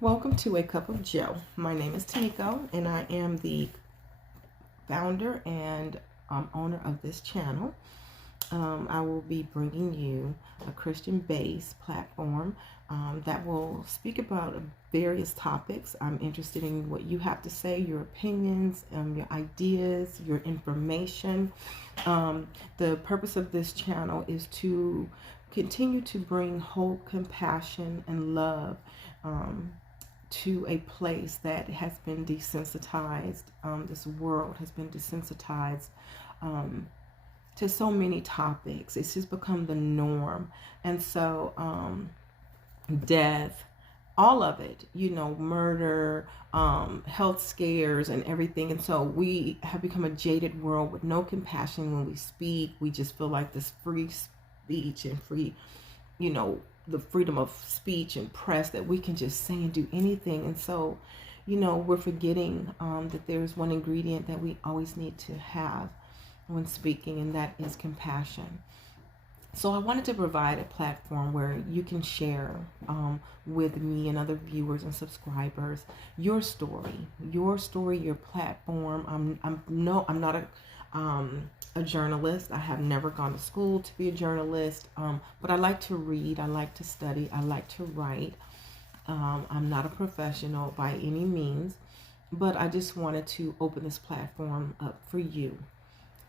Welcome to A Cup of Joe. My name is Tamiko, and I am the founder and owner of this channel. I will be bringing you a Christian-based platform that will speak about various topics. I'm interested in what you have to say, your opinions, your ideas, your information. The purpose of this channel is to continue to bring hope, compassion, and love to a place that has been desensitized. This world has been desensitized to so many topics. It's just become the norm. And so death, all of it, murder, health scares and everything. And so we have become a jaded world with no compassion when we speak. We just feel like this free speech and free, the freedom of speech and press, that we can just say and do anything. And so, we're forgetting that there's one ingredient that we always need to have when speaking, and that is compassion. So I wanted to provide a platform where you can share with me and other viewers and subscribers your story, your platform. I'm not a journalist. I have never gone to school to be a journalist, but I like to read, I like to study, I like to write. I'm not a professional by any means, but I just wanted to open this platform up for you.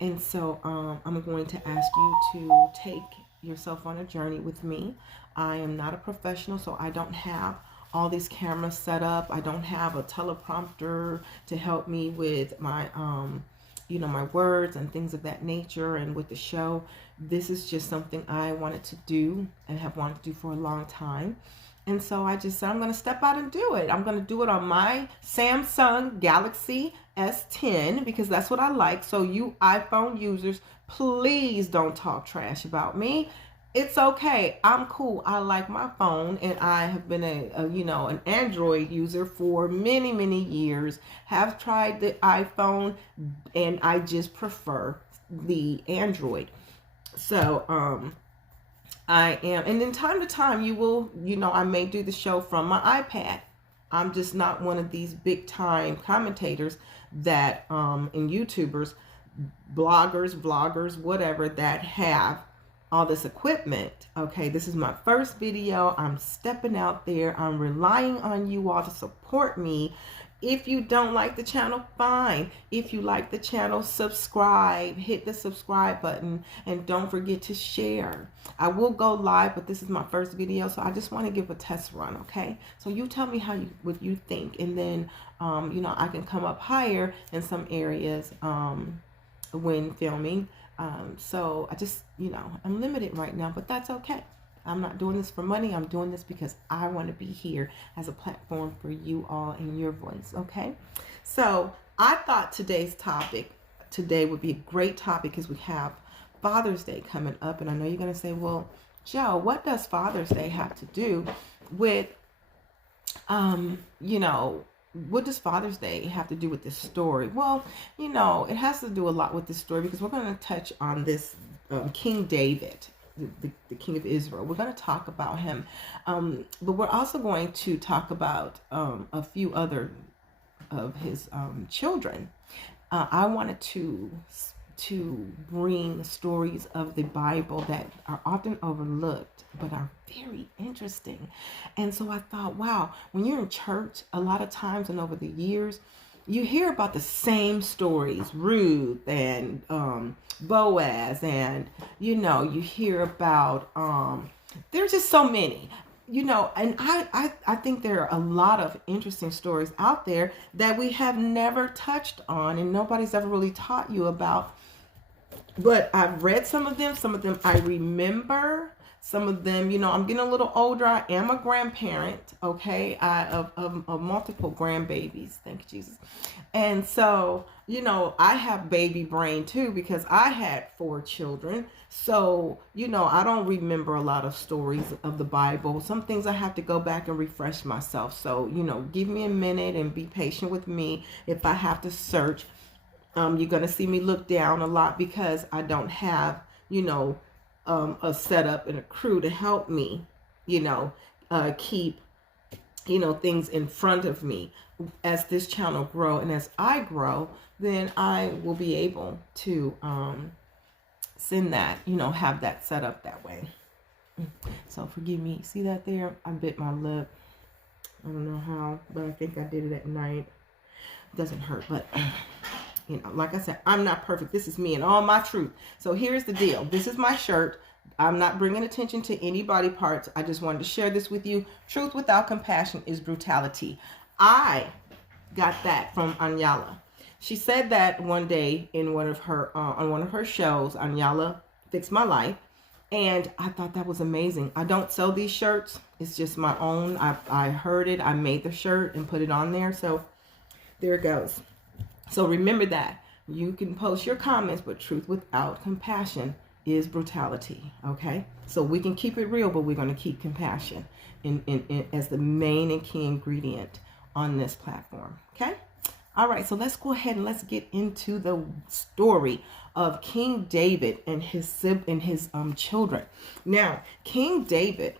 And so I'm going to ask you to take yourself on a journey with me. I am not a professional, so I don't have all these cameras set up. I don't have a teleprompter to help me with my my words and things of that nature. And with the show, this is just something I wanted to do and have wanted to do for a long time. And so I just said, I'm going to step out and do it. I'm going to do it on my Samsung Galaxy S10 because that's what I like. So you iPhone users, please don't talk trash about me. It's okay. I'm cool. I like my phone, and I have been an Android user for many, many years. Have tried the iPhone, and I just prefer the Android. So I am, and then time to time I may do the show from my iPad. I'm just not one of these big time commentators that and YouTubers, bloggers, vloggers, whatever, that have all this equipment. Okay, this is my first video. I'm stepping out there. I'm relying on you all to support me. If you don't like the channel, fine. If you like the channel, subscribe. Hit the subscribe button, and don't forget to share. I will go live, but this is my first video, so I just want to give a test run, okay? So you tell me what you think, and then I can come up higher in some areas when filming. So I just, I'm limited right now, but that's okay. I'm not doing this for money. I'm doing this because I want to be here as a platform for you all and your voice, okay? So I thought today's topic would be a great topic because we have Father's Day coming up. And I know you're going to say, well, Joe, what does Father's Day have to do with, what does Father's Day have to do with this story? Well, it has to do a lot with this story because we're going to touch on this King David, the king of Israel. We're going to talk about him, but we're also going to talk about a few other of his children. I wanted to bring stories of the Bible that are often overlooked but are very interesting. And so I thought, wow, when you're in church, a lot of times and over the years, you hear about the same stories, Ruth and Boaz, and you hear about there's just so many, and I think there are a lot of interesting stories out there that we have never touched on and nobody's ever really taught you about. But I've read some of them I remember. Some of them, I'm getting a little older. I am a grandparent, okay, of multiple grandbabies. Thank you, Jesus. And so, I have baby brain too because I had 4 children. So, I don't remember a lot of stories of the Bible. Some things I have to go back and refresh myself. So, give me a minute and be patient with me if I have to search. You're going to see me look down a lot because I don't have, a setup and a crew to help me, keep things in front of me. As this channel grow and as I grow, then I will be able to send that, have that set up that way. So forgive me. See that there? I bit my lip. I don't know how, but I think I did it at night. It doesn't hurt, but like I said, I'm not perfect. This is me and all my truth. So here's the deal. This is my shirt. I'm not bringing attention to any body parts. I just wanted to share this with you. Truth without compassion is brutality. I got that from Anyala. She said that one day in one of her on one of her shows. Anyala Fixed My Life. And I thought that was amazing. I don't sell these shirts. It's just my own. I heard it. I made the shirt and put it on there. So there it goes. So remember that. You can post your comments, but truth without compassion is brutality. Okay? So we can keep it real, but we're going to keep compassion in as the main and key ingredient on this platform. Okay? All right, so let's go ahead and let's get into the story of King David and his children. Now, King David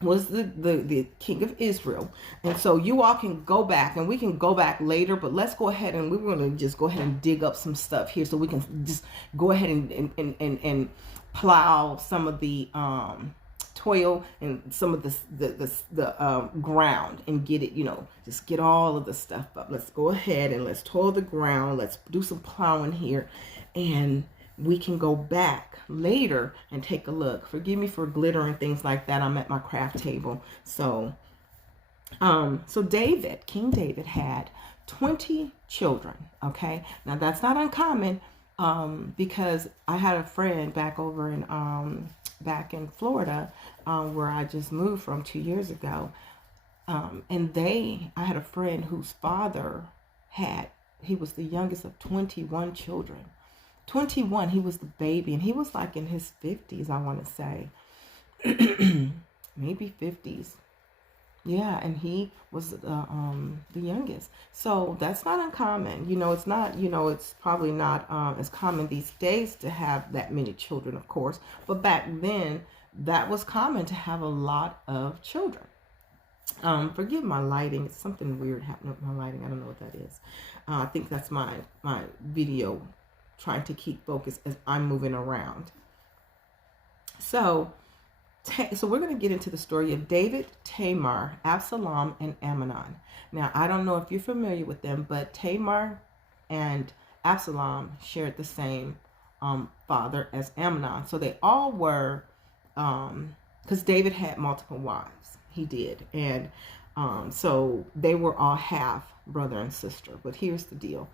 was the king of Israel. And so you all can go back, and we can go back later, but let's go ahead and we're going to just go ahead and dig up some stuff here so we can just go ahead and plow some of the toil and some of the ground and get it, just get all of the stuff up. Let's go ahead and let's toil the ground. Let's do some plowing here, and we can go back later and take a look. Forgive me for glitter and things like that. I'm at my craft table. So King David had 20 children. Okay. Now that's not uncommon, because I had a friend back over back in Florida, where I just moved from 2 years ago. I had a friend whose father he was the youngest of 21 children. 21, he was the baby, and he was like in his 50s, I want to say. Maybe 50s. Yeah, and he was the youngest. So that's not uncommon. It's not, it's probably not as common these days to have that many children, of course. But back then, that was common to have a lot of children. Forgive my lighting. It's something weird happening with my lighting. I don't know what that is. I think that's my video trying to keep focus as I'm moving around. So we're going to get into the story of David, Tamar, Absalom, and Amnon. Now, I don't know if you're familiar with them, but Tamar and Absalom shared the same father as Amnon. So they all were, because David had multiple wives. He did. And so they were all half brother and sister. But here's the deal.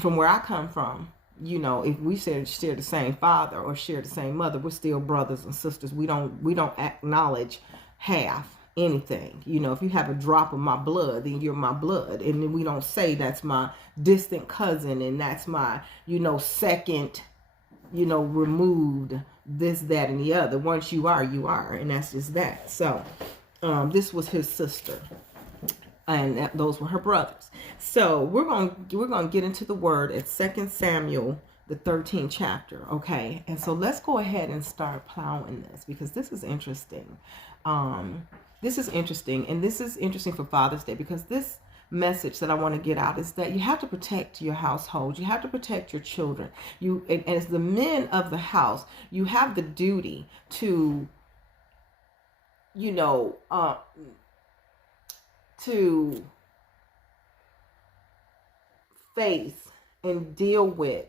From where I come from, if we share the same father or share the same mother, we're still brothers and sisters. We don't acknowledge half anything. If you have a drop of my blood, then you're my blood. And then we don't say that's my distant cousin and that's my, second, removed this, that, and the other. Once you are, and that's just that. So this was his sister, and those were her brothers. So we're going to get into the word at 2 Samuel, the 13th chapter. Okay. And so let's go ahead and start plowing this, because this is interesting. This is interesting. And this is interesting for Father's Day, because this message that I want to get out is that you have to protect your household. You have to protect your children. And as the men of the house, you have the duty to, to face and deal with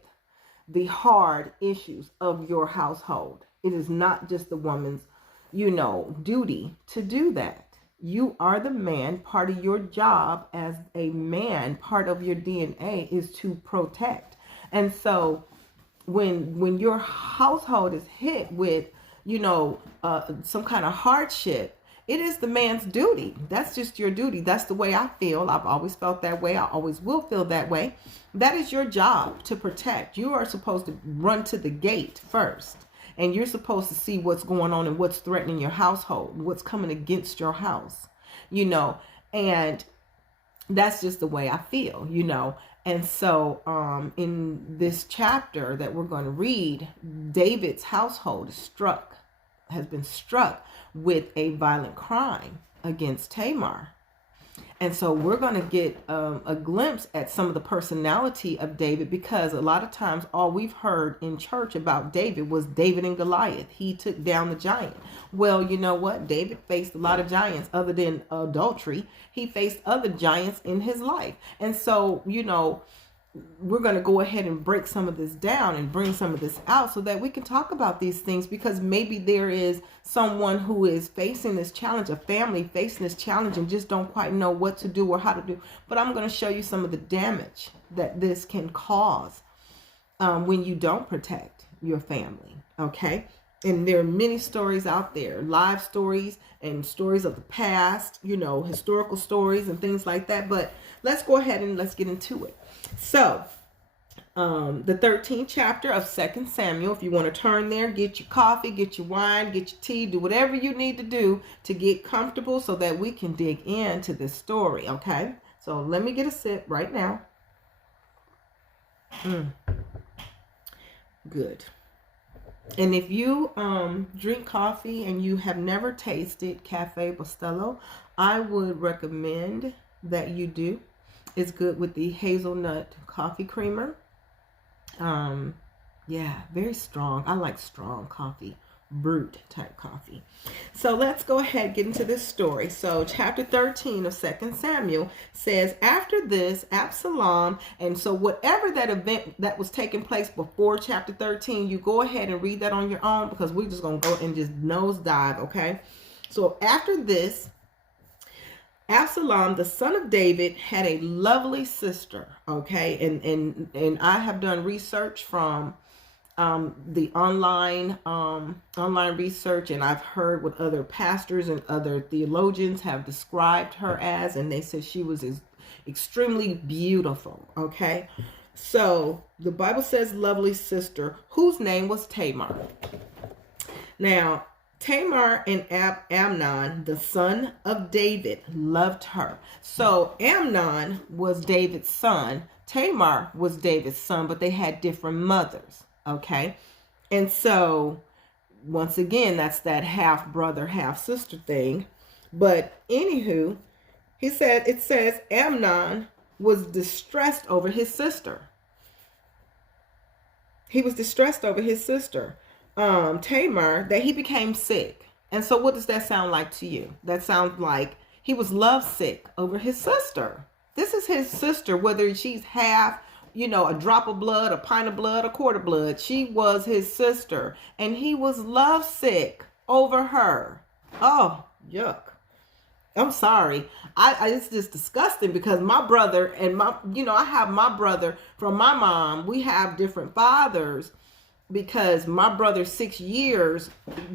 the hard issues of your household. It is not just the woman's, duty to do that. You are the man. Part of your job as a man, part of your DNA is to protect. And so when your household is hit with, some kind of hardship, it is the man's duty. That's just your duty. That's the way I feel. I've always felt that way. I always will feel that way. That is your job, to protect. You are supposed to run to the gate first. And you're supposed to see what's going on and what's threatening your household, what's coming against your house, and that's just the way I feel, And so in this chapter that we're going to read, David's household has been struck with a violent crime. against Tamar. And so we're going to get a glimpse at some of the personality of David, because a lot of times all we've heard in church about David was David and Goliath. He took down the giant. Well, you know what? David faced a lot of giants other than adultery. He faced other giants in his life. And so, we're going to go ahead and break some of this down and bring some of this out so that we can talk about these things, because maybe there is someone who is facing this challenge, a family facing this challenge, and just don't quite know what to do or how to do. But I'm going to show you some of the damage that this can cause when you don't protect your family. Okay. And there are many stories out there, live stories and stories of the past, historical stories and things like that. But let's go ahead and let's get into it. So, the 13th chapter of 2 Samuel, if you want to turn there, get your coffee, get your wine, get your tea, do whatever you need to do to get comfortable so that we can dig into this story, okay? So let me get a sip right now. Good. And if you drink coffee and you have never tasted Cafe Bustelo, I would recommend that you do. It's good with the hazelnut coffee creamer. Yeah, very strong. I like strong coffee, brute type coffee. So let's go ahead and get into this story. So chapter 13 of 2 Samuel says, after this, Absalom, and so whatever that event that was taking place before chapter 13, you go ahead and read that on your own, because we're just going to go and just nosedive, okay? So after this, Absalom, the son of David, had a lovely sister, okay? And I have done research from the online research, and I've heard what other pastors and other theologians have described her as, and they said she was extremely beautiful, okay? So the Bible says lovely sister, whose name was Tamar. Now, Tamar and Amnon, the son of David, loved her. So Amnon was David's son. Tamar was David's son, but they had different mothers. Okay. And so once again, that's that half brother, half sister thing. But anywho, it says Amnon was distressed over his sister. He was distressed over his sister. Tamar, that he became sick. And so what does that sound like to you? That sounds like he was lovesick over his sister. This is his sister, whether she's half, a drop of blood, a pint of blood, a quart of blood. She was his sister, and he was lovesick over her. Oh, yuck. I'm sorry. It's just disgusting, because my brother and I have my brother from my mom. We have different fathers, because my brother's 6 years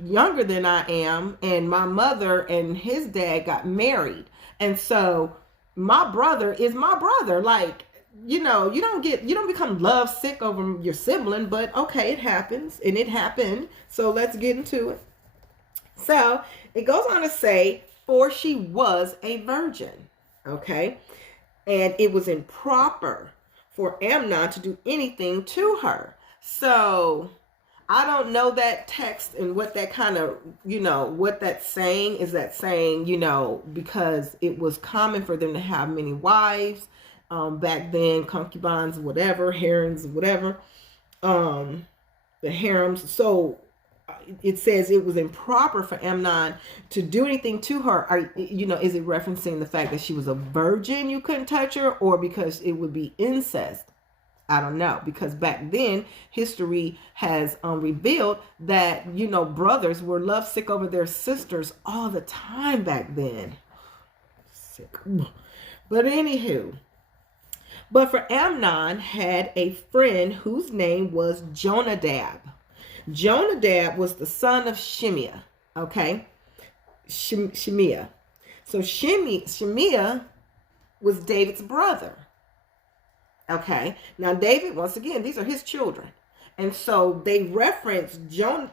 younger than I am, and my mother and his dad got married. And so my brother is my brother. Like, you don't become lovesick over your sibling, but okay, it happens, and it happened. So let's get into it. So it goes on to say, for she was a virgin, okay? And it was improper for Amnon to do anything to her. So I don't know that text and what that kind of, what that's saying. Is that saying, because it was common for them to have many wives back then, concubines, whatever, harems, whatever, the harems. So it says it was improper for Amnon to do anything to her. Is it referencing the fact that she was a virgin, you couldn't touch her, or because it would be incest? I don't know, because back then history has revealed that, brothers were lovesick over their sisters all the time back then. Sick. But anywho, but for Amnon had a friend whose name was Jonadab. Jonadab was the son of Shimeah. Okay. Shimeah. So Shimeah was David's brother. Okay. Now David, once again, these are his children. And so they reference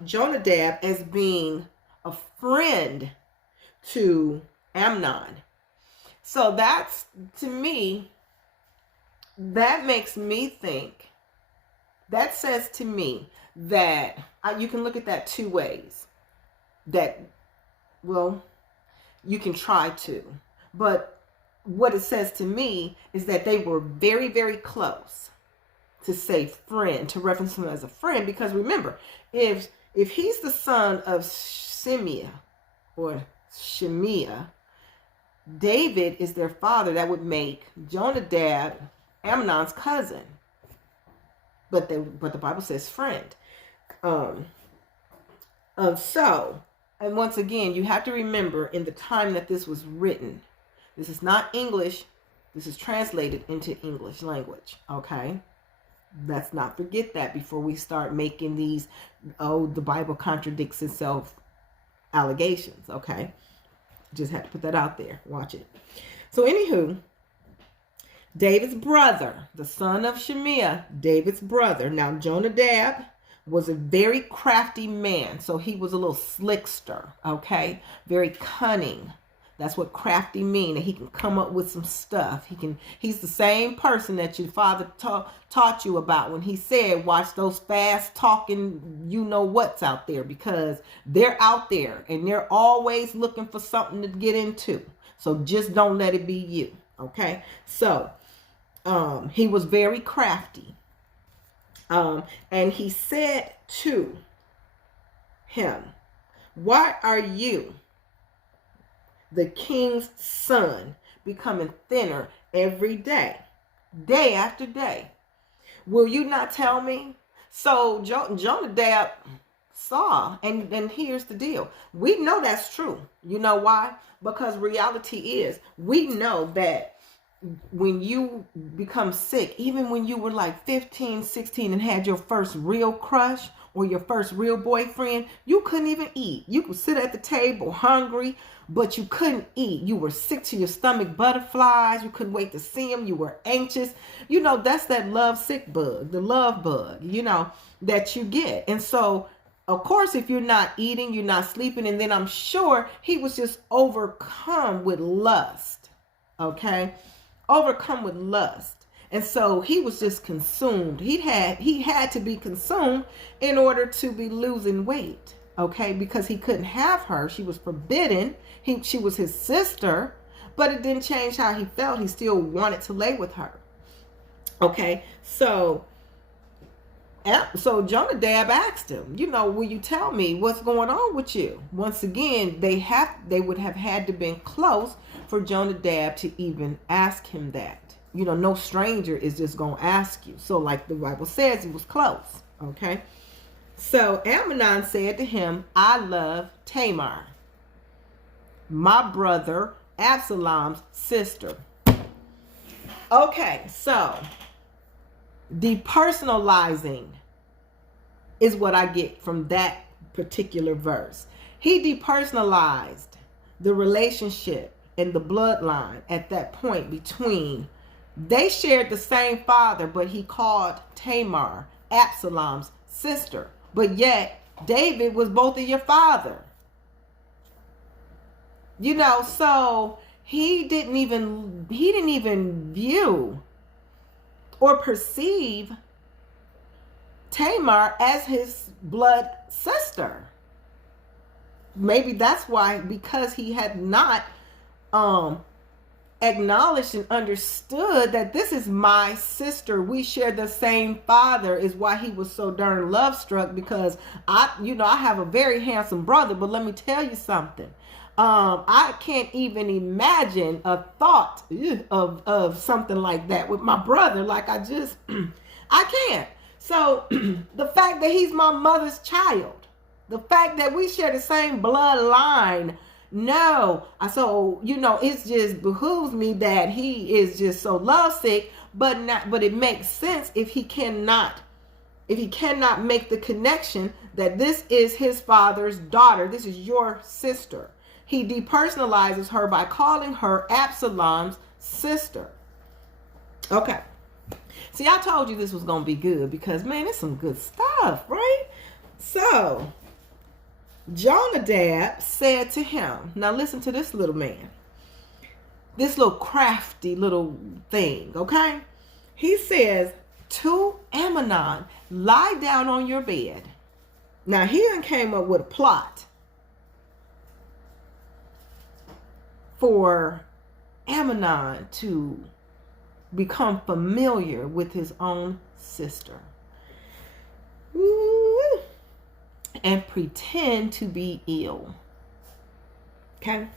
Jonadab as being a friend to Amnon. So that's, to me, that makes me think, that says to me that you can look at that two ways. That, well, you can try to. But what it says to me is that they were very, very close to say friend, to reference him as a friend. Because remember, if he's the son of Shemiah or Shemiah, David is their father. That would make Jonadab Amnon's cousin. But the Bible says friend. So, and once again, you have to remember in the time that this was written, this is not English. This is translated into English language. Okay. Let's not forget that before we start making these, the Bible contradicts itself allegations. Okay. Just have to put that out there. Watch it. So anywho, David's brother, the son of Shemiah, David's brother. Now Jonadab was a very crafty man. So he was a little slickster. Okay. Very cunning. That's what crafty mean. That he can come up with some stuff. He's the same person that your father taught you about when he said, watch those fast talking, you know what's out there, because they're out there and they're always looking for something to get into. So just don't let it be you. Okay. So, he was very crafty. And he said to him, why are you, the king's son, becoming thinner every day after day? Will you not tell me? So Jonadab saw, and here's the deal. We know that's true. You know why? Because reality is, we know that when you become sick, even when you were like 15, 16 and had your first real crush or your first real boyfriend, you couldn't even eat. You could sit at the table hungry, but you couldn't eat. You were sick to your stomach, butterflies. You couldn't wait to see them. You were anxious. You know, that's that love sick bug, the love bug, you know, that you get. And so, of course, if you're not eating, you're not sleeping. And then I'm sure he was just overcome with lust. Okay. Overcome with lust. And so he was just consumed. He had to be consumed in order to be losing weight. Okay. Because he couldn't have her. She was forbidden. She was his sister, but it didn't change how he felt. He still wanted to lay with her. Okay. So Jonadab asked him, you know, will you tell me what's going on with you? Once again, they would have had to been close for Jonadab to even ask him that. You know, no stranger is just going to ask you. So like the Bible says, he was close. Okay. So Amnon said to him, I love Tamar, my brother Absalom's sister. Okay. So depersonalizing is what I get from that particular verse. He depersonalized the relationship and the bloodline at that point between, they shared the same father, but he called Tamar Absalom's sister. But yet David was both of your father. You know, so he didn't even view or perceive Tamar as his blood sister. Maybe that's why, because he had not acknowledged and understood that this is my sister, we share the same father, is why he was so darn love struck. Because I have a very handsome brother, but let me tell you something. I can't even imagine a thought of something like that with my brother. Like I can't. So the fact that he's my mother's child, the fact that we share the same bloodline, no. So, you know, it just behooves me that he is just so lovesick, but it makes sense if he cannot make the connection that this is his father's daughter. This is your sister. He depersonalizes her by calling her Absalom's sister. Okay. See, I told you this was going to be good because, man, it's some good stuff, right? So, Jonadab said to him, now listen to this little man, this little crafty little thing, okay? He says to Amnon, lie down on your bed. Now, he done came up with a plot. for Amnon to become familiar with his own sister and pretend to be ill. Okay?